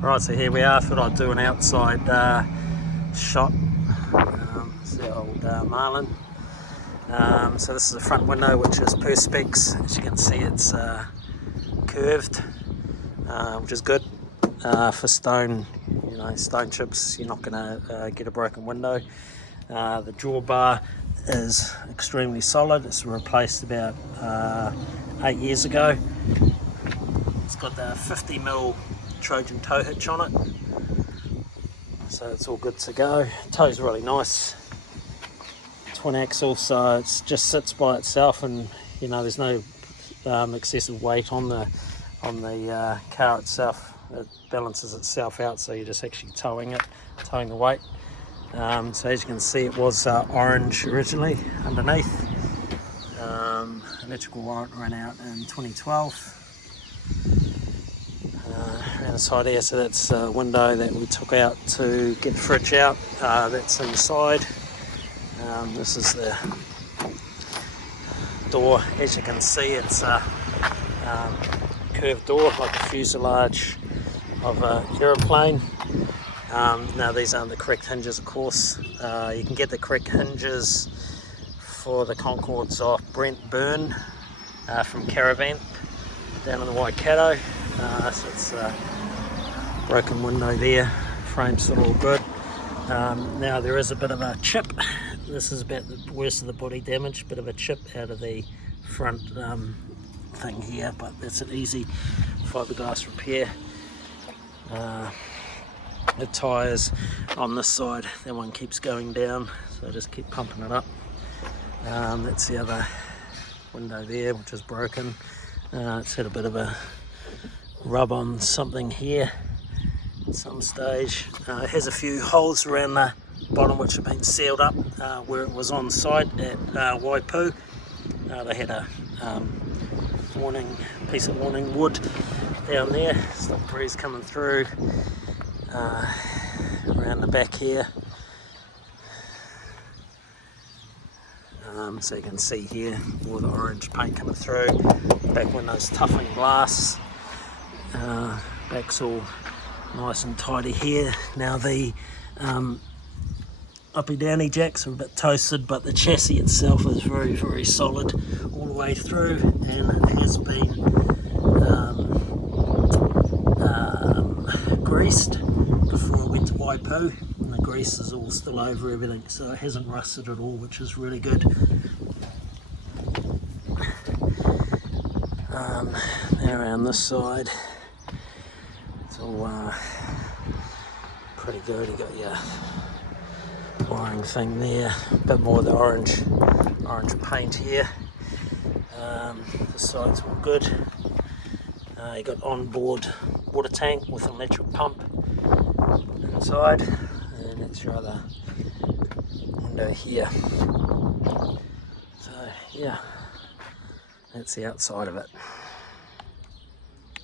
Right, so here we are. I thought I'd do an outside shot. It's the old Marlin. So this is the front window, which is perspex. As you can see, it's curved, which is good for stone. You know, stone chips. You're not going to get a broken window. The drawbar is extremely solid. It's replaced about 8 years ago. It's got the 50mm Trojan tow hitch on it, so it's all good to go. Tow's really nice, twin axle, so it just sits by itself, and you know there's no excessive weight on the car itself. It balances itself out, so you're just actually towing the weight. So as you can see, it was orange originally underneath. Electrical warrant ran out in 2012. Around the side here, so that's a window that we took out to get the fridge out. That's inside. This is the door. As you can see, it's a curved door like the fuselage of an aeroplane. Now these aren't the correct hinges, of course. You can get the correct hinges for the Concords off Brent Burn from Caravan down in the Waikato. So it's a broken window there, frame's still all good. Now there is a bit of a chip. This is about the worst of the body damage, bit of a chip out of the front thing here, but that's an easy fiberglass repair. The tyres on this side, that one keeps going down, so I just keep pumping it up. That's the other window there, which is broken. It's had a bit of a rub on something here at some stage. It has a few holes around the bottom which have been sealed up where it was on site at Waipu. They had a piece of warning wood down there, stop the breeze coming through. Around the back here, so you can see here all the orange paint coming through. Back window's toughened glass. Back's all nice and tidy here. Now the uppy downy jacks are a bit toasted, but the chassis itself is very, very solid all the way through, and it has been greased before it went to Waipu, and the grease is all still over everything, so it hasn't rusted at all, which is really good. Now around this side, it's all pretty good. You got your wiring thing there, a bit more of the orange paint here. This side's all good. You got onboard water tank with an electric pump inside, and that's your other window here. So yeah, that's the outside of it.